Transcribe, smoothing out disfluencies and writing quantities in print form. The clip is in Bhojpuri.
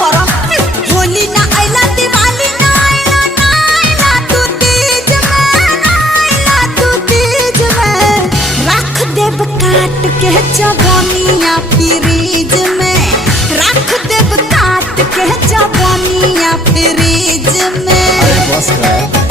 करो। होली ना आइला दिवाली ना आइला ना आइला तू तीज में ना आइला तू तीज में रख देब काट के जवानिया फ्रीज में रख देब काट के जवानिया फ्रीज में। अरे बस कर।